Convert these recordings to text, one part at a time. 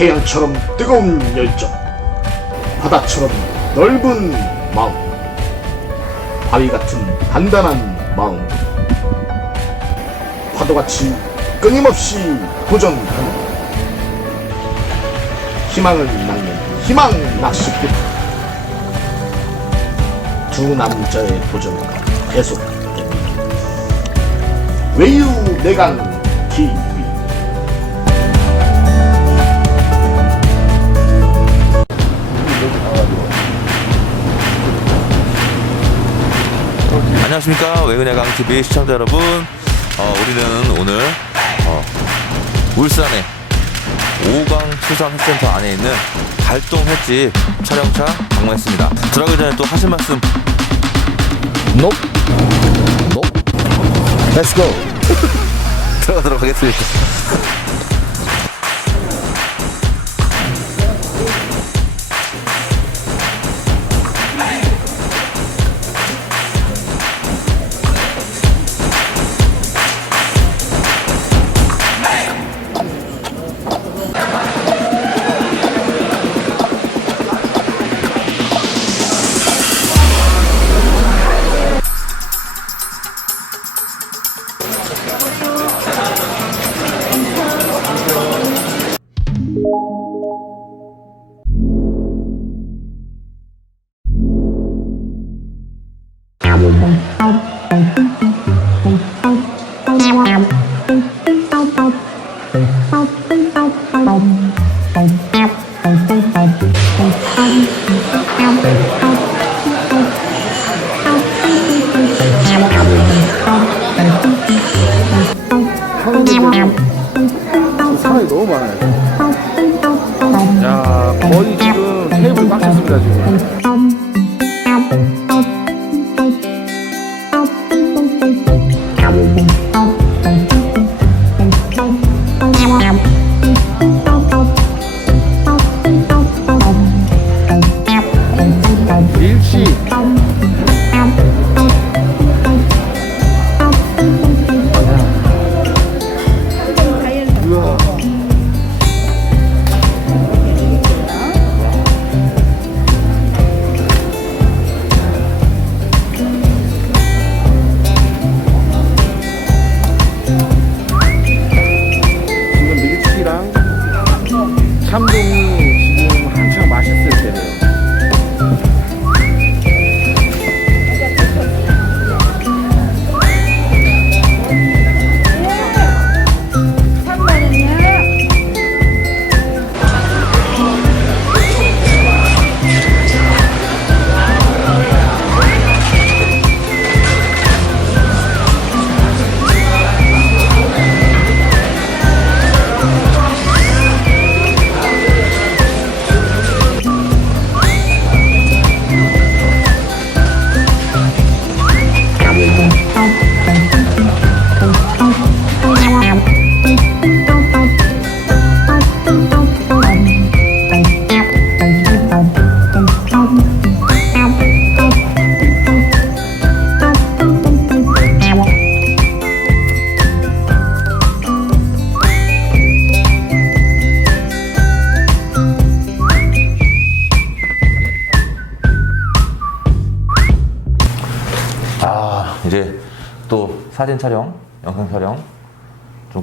태양처럼 뜨거운 열정, 바다처럼 넓은 마음, 바위 같은 단단한 마음, 파도같이 끊임없이 도전하는 희망을 낳는 희망 낚시꾼 두 남자의 도전은 계속됩니다. 외유 내강 TV 안녕하십니까 외은의 강TV 시청자 여러분 어, 우리는 오늘 어, 울산의 오강 수산회센터 안에 있는 갈동 횟집 촬영차 방문했습니다 들어가기 전에 또 하실 말씀. Nope. Let's go. 들어가도록 하겠습니다 지금.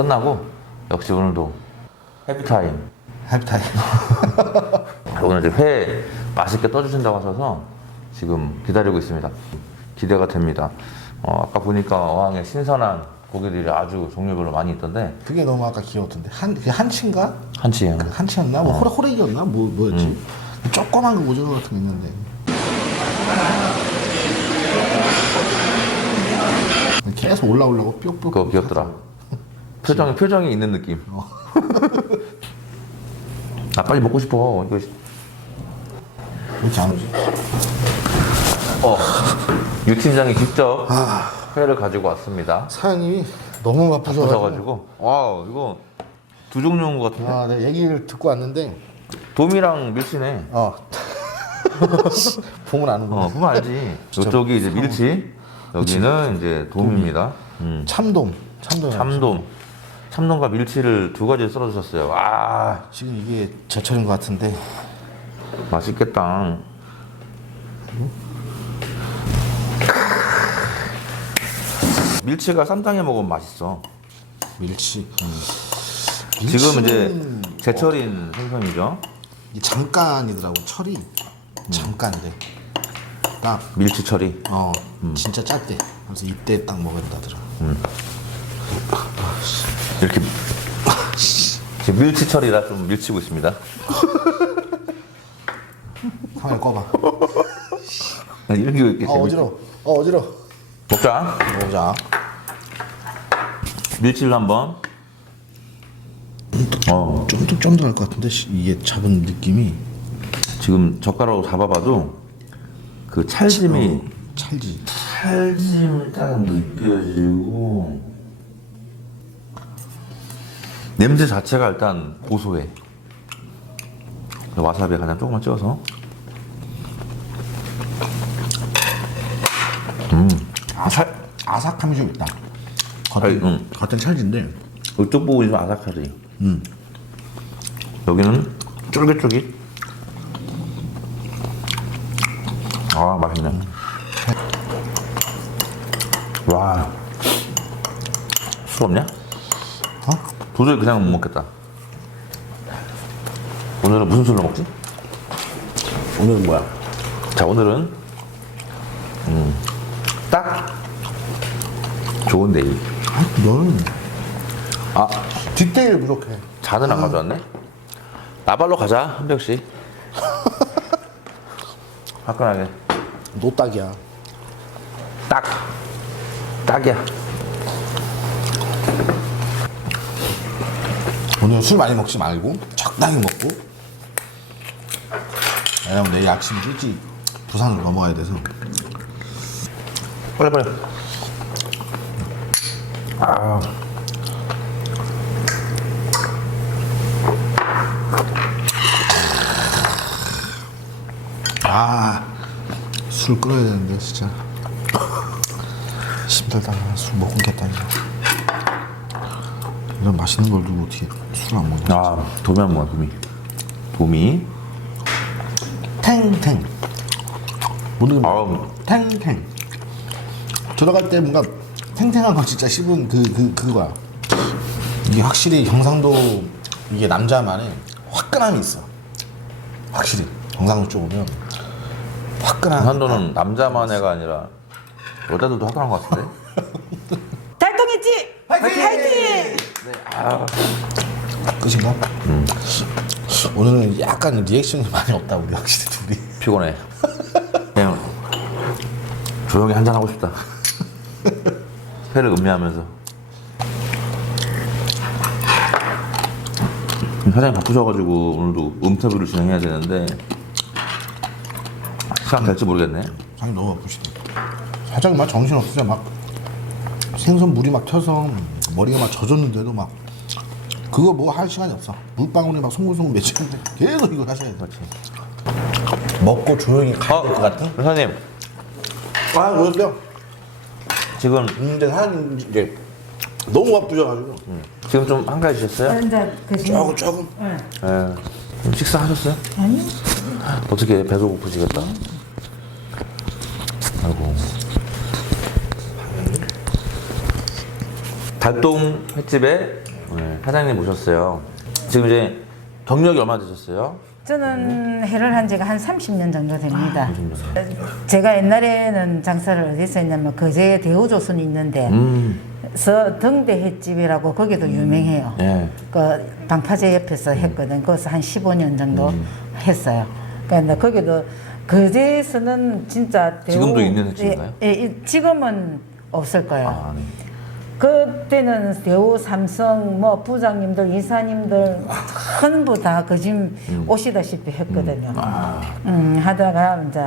끝나고 역시 오늘도 해피타임 해피타임. 오늘 이제 회 맛있게 떠주신다고 하셔서 지금 기다리고 있습니다. 기대가 됩니다. 어, 아까 보니까 어항에 신선한 고기들이 아주 종류별로 많이 있던데 그게 너무 아까 귀여웠던데 한 그게 한치인가? 한치예요. 그 한치였나? 뭐 호래 호래기였나? 뭐 뭐였지? 조그만 그 오징어 같은 게 있는데 계속 올라오려고 뿅뿅. 그거 귀엽더라. 표정이 표정이 있는 느낌. 아 빨리 먹고 싶어. 이거 안 오지? 어, 유 팀장이 직접 회를 가지고 왔습니다. 사장님이 너무 바쁘셔가지고. 와 이거 두 종류인 것 같은데 아, 내 얘기를 듣고 왔는데 돔이랑 밀치네. 어 보면 아는구나. 어 보면 알지. 이쪽이 이제 밀치, 여기는 이제 돔입니다. 음. 참돔, 참돔. 참돔. 참돔과 밀치를 두 가지 썰어주셨어요. 와 지금 이게 제철인 것 같은데 맛있겠다. 밀치가 쌈장에 먹으면 맛있어. 밀치. 지금 이제 밀치는 제철인 생선이죠. 이게 잠깐이더라고 철이 잠깐인데 딱 밀치 처리. 어, 진짜 짰대. 그래서 이때 딱 먹어야 된다더라. 이렇게 지금 밀치 처리라 좀 밀치고 있습니다. 카메라 꺼봐. 이런 게왜 이렇게 어, 재밌- 어지러워. 어, 어지러워. 먹자. 먹자. 밀치를 한번. 어 쫀득쫀득할 것 같은데 씨, 이게 잡은 느낌이 지금 젓가락으로 잡아봐도 그 찰짐이 찰지. 찰짐이 딱 느껴지고 냄새 자체가 일단 고소해. 와사비 그냥 조금만 찍어서 아삭 아삭함이 좀 있다. 겉은 응. 겉은 찰진데 이쪽 부분이 좀 아삭하지. 여기는 쫄깃쫄깃. 아 맛있네. 와. 술 없냐? 어? 도저히 그냥 못 먹겠다. 오늘은 무슨 술로 먹지? 오늘은 뭐야? 자 오늘은 음, 딱 좋은 데이. 넌 아 디테일 부족해. 잔은 안 가져왔네? 나발로 가자 한 병씩 화끈하게 노딱이야. 딱 딱이야 오늘 술 많이 먹지 말고 적당히 먹고. 왜냐면 내일 아침 일찍 부산으로 넘어가야 돼서. 빨리 빨리 아 아, 술 끊어야 되는데 진짜 힘들다. 술못 끊겠다 이제. 이런 맛있는 걸 두고 어떻게 술안 먹냐? 아, 도미 한번 도미 도미 탱탱. 모르겠 아우 탱탱. 들어갈 때 뭔가 탱탱한 거 진짜 씹은 그, 그, 그거야. 이게 확실히 경상도 이게 남자만의 화끈함이 있어. 확실히. 경상도 쪽 오면 화끈한. 한도는 남자만의가 아니라 여자들도 화끈한 것 같은데 끝인가? 오늘은 약간 리액션이 많이 없다 우리 확실히 둘이. 피곤해 그냥 조용히 한잔 하고 싶다 회를 음미하면서 사장님 바쁘셔가지고 오늘도 인터뷰를 진행해야 되는데 시간 될지 모르겠네 사장님 너무 바쁘시다. 사장님 막 정신 없으세요. 막 생선 물이 막 튀어서 머리가 막 젖었는데도 막 그거 뭐 할 시간이 없어. 물방울에 막 송글송글 맺히는데 계속 이거 하셔야 돼. 그렇지 먹고 조용히 가야 될 것 같은? 사장님 아 그러세요? 지금 근데 사장님 이제 너무 바쁘셔가지고 지금 좀 한가해지셨어요? 이제 그 조금 조금 예. 좀 식사하셨어요? 아니 어떻게 배도 고프시겠다. 아이고. 달동 횟집에 오늘 사장님 모셨어요. 지금 이제 경력이 얼마 되셨어요? 저는 해를 한 지가 한 30년 정도 됩니다. 제가 옛날에는 장사를 어디서 했냐면 거제 대우조선이 있는데 음, 서 등대 횟집이라고 거기도 유명해요. 예. 그 방파제 옆에서 했거든. 거기서 한 15년 정도 했어요. 그러니까 거기도 거제에서는 진짜 대우 지금도 있는 횟집인가요? 예, 예, 지금은 없을 거예요. 아, 네. 그때는 대우, 삼성, 뭐 부장님들, 이사님들 전부 다 거짐 음. 오시다시피 했거든요. 아. 음, 하다가 이제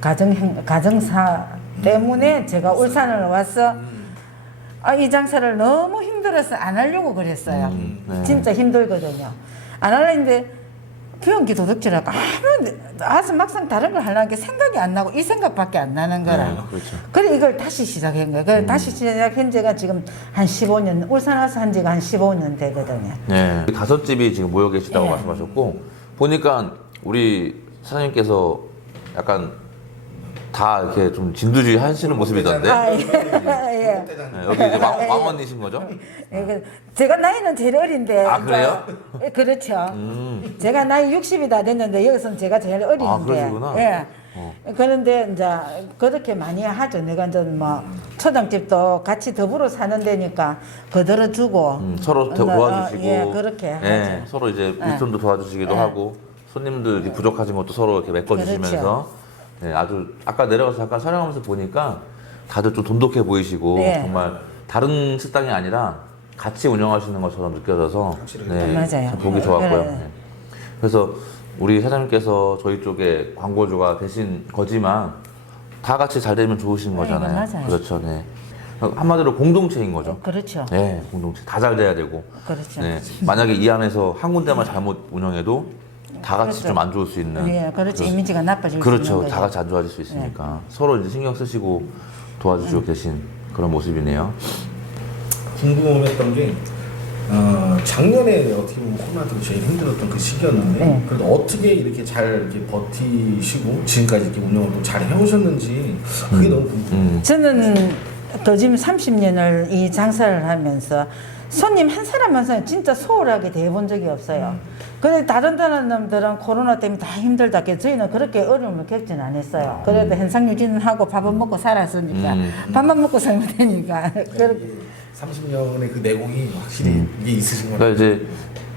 가정 가정사 때문에 제가 울산을 와서 아, 이 장사를 너무 힘들어서 안 하려고 그랬어요. 네. 진짜 힘들거든요. 안 하려는데 비용기 도둑질하고 아무 아서 막상 다른 걸 하려는 게 생각이 안 나고 이 생각밖에 안 나는 거라. 네, 그렇죠. 그래 이걸 다시 지작한 거야. 그래 다시 시작한 지가 지금 한 15년 울산 와서 한 지가 한 15년 되거든요. 네. 다섯 집이 지금 모여 계시다고 예. 말씀하셨고 보니까 우리 사장님께서 약간 다 이렇게 좀 진두지휘 하시는 모습이던데. 아, 예. 예. 네, 여기 이제 왕, 왕언니신 거죠? 예, 그 제가 나이는 제일 어린데. 아, 그래요? 예, 그렇죠. 음. 제가 나이 60이 다 됐는데 여기서는 제가 제일 어린데. 아, 그러시구나. 예. 어. 그런데 이제 그렇게 많이 하죠. 내가 이제 뭐 초장집도 같이 더불어 사는 데니까 거들어 주고 음, 서로 도- 어, 도와주시고. 예, 그렇게 예, 하죠. 서로 이제 예. 일손도 도와주시기도 예. 하고 손님들이 부족하신 것도 서로 이렇게 메꿔주시면서 그렇죠. 네, 아주 아까 내려가서 잠깐 촬영하면서 보니까 다들 좀 돈독해 보이시고 네. 정말 다른 식당이 아니라 같이 운영하시는 것처럼 느껴져서 네, 맞아요. 참 보기 좋았고요. 네. 네. 그래서 우리 사장님께서 저희 쪽에 광고주가 되신 거지만 다 같이 잘 되면 좋으신 거잖아요. 맞아요. 그렇죠. 네. 한마디로 공동체인 거죠. 그렇죠. 네, 공동체 다 잘 돼야 되고. 그렇죠. 네, 만약에 이 안에서 한 군데만 잘못 운영해도 다 같이 그렇죠. 좀안 좋을 수 있는. 예, 그렇죠. 그- 이미지가 나빠질 수 그렇죠. 있는 다 거죠. 같이 안 좋아질 수 있으니까 서로 이제 신경 쓰시고 도와주시고 계신 그런 모습이네요. 궁금했던 게 어, 작년에 어떻게 보면 코로나 때문에 제일 힘들었던 그 시기였는데 네. 그래도 어떻게 이렇게 잘 이렇게 버티시고 지금까지 이렇게 운영을 또잘 해오셨는지 그게 너무 궁금해요. 음, 저는 요즘 30년을 이 장사를 하면서 손님 한 사람 한 사람 진짜 소홀하게 대해본 적이 없어요. 근데 다른 다른 놈들은 코로나 때문에 다 힘들다. 해 저희는 그렇게 어려움을 겪진 않았어요. 그래도 현상 유지는 하고 밥은 먹고 살았으니까 음. 밥만 먹고 살면 되니까. 그렇게 30년의 그 내공이 확실히 이게 있으신 것 그러니까 같아요. 이제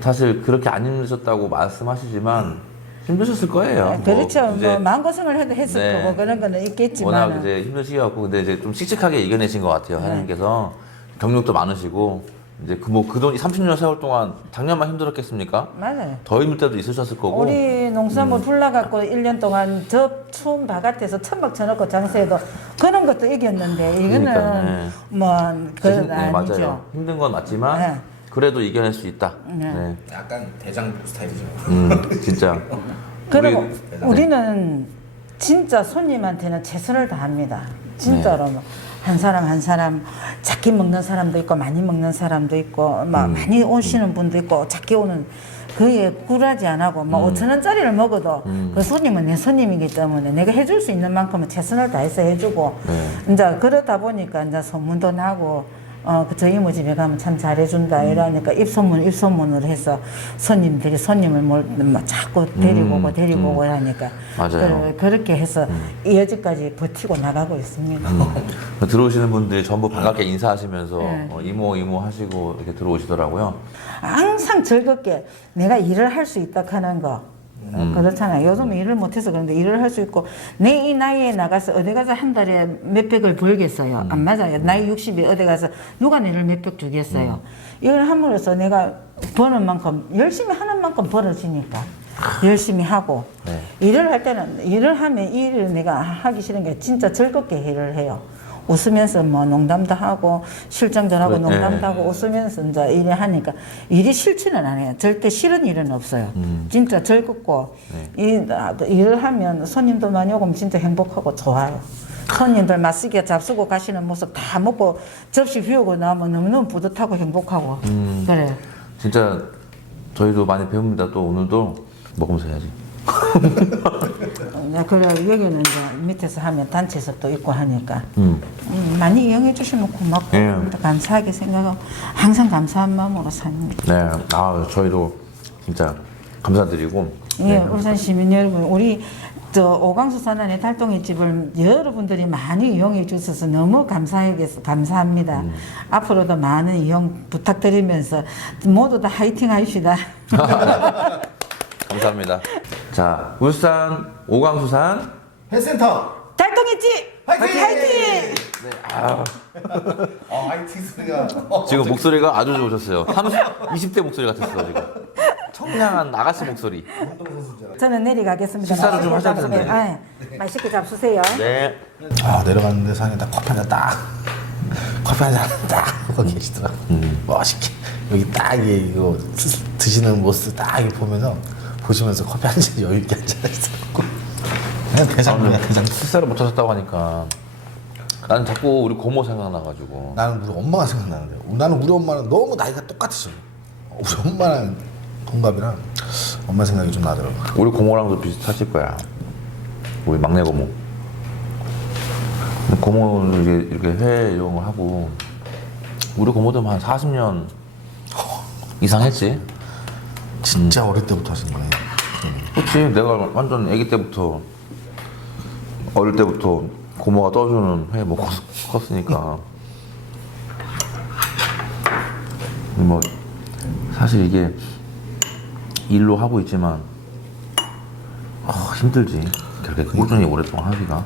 사실 그렇게 안 힘드셨다고 말씀하시지만 힘드셨을 거예요. 그렇죠. 뭐 이제 뭐 마음고생을 해도 했을 네. 거고 그런 거는 워낙 있겠지만. 이제 힘든 시기였고 근데 이제 좀 씩씩하게 이겨내신 것 네. 같아요 하나님께서 경력도 많으시고 이제 그 뭐 그동 30년 세월 동안 작년만 힘들었겠습니까? 맞아요. 더 힘들 때도 있으셨을 거고 우리 농산물 불나갖고 일 년 동안 저 추운 바깥에서 천막 쳐놓고 장사해도 그런 것도 이겼는데 이거는 그러니까요, 뭐그 그건 힘- 네, 아니죠. 맞아요. 힘든 건 맞지만 네. 그래도 이겨낼 수 있다. 네. 네. 약간 대장부 스타일이죠. 음, 진짜. 그리고 우리- 네. 우리는 진짜 손님한테는 최선을 다합니다. 진짜로 네. 뭐 한 사람 한 사람 작게 먹는 사람도 있고 많이 먹는 사람도 있고 막 음. 많이 오시는 분도 있고 작게 오는 그에 굴하지 안 하고 음. 뭐 5천 원짜리를 먹어도 그 손님은 내 손님이기 때문에 내가 해줄 수 있는 만큼은 최선을 다해서 해주고 네. 이제 그러다 보니까 이제 소문도 나고 어, 그 저희 뭐 집에 가면 참 잘해준다 이러니까 입소문 입소문으로 해서 손님들이 손님을 뭘, 뭐 자꾸 데리고 오고 데리고 오고 하니까 음. 맞아요. 음. 그, 그렇게 해서 이 여지까지 버티고 나가고 있습니다. 들어오시는 분들이 전부 반갑게 인사하시면서 네. 어, 이모 이모 하시고 이렇게 들어오시더라고요. 항상 즐겁게 내가 일을 할 수 있다 하는 거 어, 그렇잖아요. 요즘 일을 못해서 그런데 일을 할 수 있고 내 이 나이에 나가서 어디 가서 한 달에 몇백을 벌겠어요. 안 맞아요. 나이 60이 어디 가서 누가 내를 몇백 주겠어요. 이걸 함으로써 내가 버는 만큼 열심히 하는 만큼 벌어지니까 열심히 하고 네. 일을 할 때는 일을 하면 이 일을 내가 하기 싫은 게 진짜 즐겁게 일을 해요. 웃으면서 뭐 농담도 하고 실정도 하고 그래, 농담도 네. 하고 웃으면서 이제 일을 하니까 일이 싫지는 않아요. 절대 싫은 일은 없어요. 진짜 즐겁고 이, 아, 일을 하면 손님도 많이 오면 진짜 행복하고 좋아요. 손님들 맛있게 잡수고 가시는 모습 다 먹고 접시 비우고 나면 너무너무 뿌듯하고 행복하고 그래. 진짜 저희도 많이 배웁니다. 또 오늘도 먹으면서 해야지. 네, 그래 여기는 이제 밑에서 하면 또 있고 하니까 음. 음, 많이 이용해 주시면 고맙고 예. 감사하게 생각하고 항상 감사한 마음으로 삽니다. 네, 아 저희도 진짜 감사드리고. 예, 네. 울산 시민 여러분, 우리 저 오광수 산안의 달동이 집을 여러분들이 많이 이용해 주셔서 너무 감사하게 감사합니다. 음. 앞으로도 많은 이용 부탁드리면서 모두 다 화이팅 하십시다. 감사합니다. 자, 울산 오광수산 해센터 달동이 집 화이팅! 화이팅! 네, 아, 어, 화이팅 소리가 어, 지금 목소리가 아주 좋으셨어요. 30, 20대 목소리 같았어 지금. 청량한 아가씨 목소리. 저는 내려가겠습니다. 식사를 좀 맛있게 하셔야 잡수세요. 되는데. 아, 맛있게 잡수세요. 네. 아 내려갔는데 산에다 커피 한잔 딱 커피 한잔딱 하고 계시더라고 멋있게 여기 딱 이게 이거 드- 드시는 모습 딱 이렇게 보면서 보시면서 커피 한 잔 여유 있게 한잔 했었고. 그냥 대장 그냥 대장 식사를 못 하셨다고 하니까. 나는 자꾸 우리 고모 생각나가지고. 나는 우리 엄마가 생각나는데. 나는 우리 엄마는 너무 나이가 똑같으셔 우리 엄마랑 동갑이랑 엄마 생각이 좀 나더라고. 우리 고모랑도 비슷하실 거야. 우리 막내 고모. 고모는 이렇게, 이렇게 해외 여행을 하고. 우리 고모도 한 40년 이상 했지. 진짜 어릴 때부터 하신 거네 그렇지. 내가 완전 아기 때부터 어릴 때부터 고모가 떠주는 회 먹고 컸으니까. 뭐 사실 이게 일로 하고 있지만 아, 힘들지. 그렇게 꾸준히 오랫동안 하기가.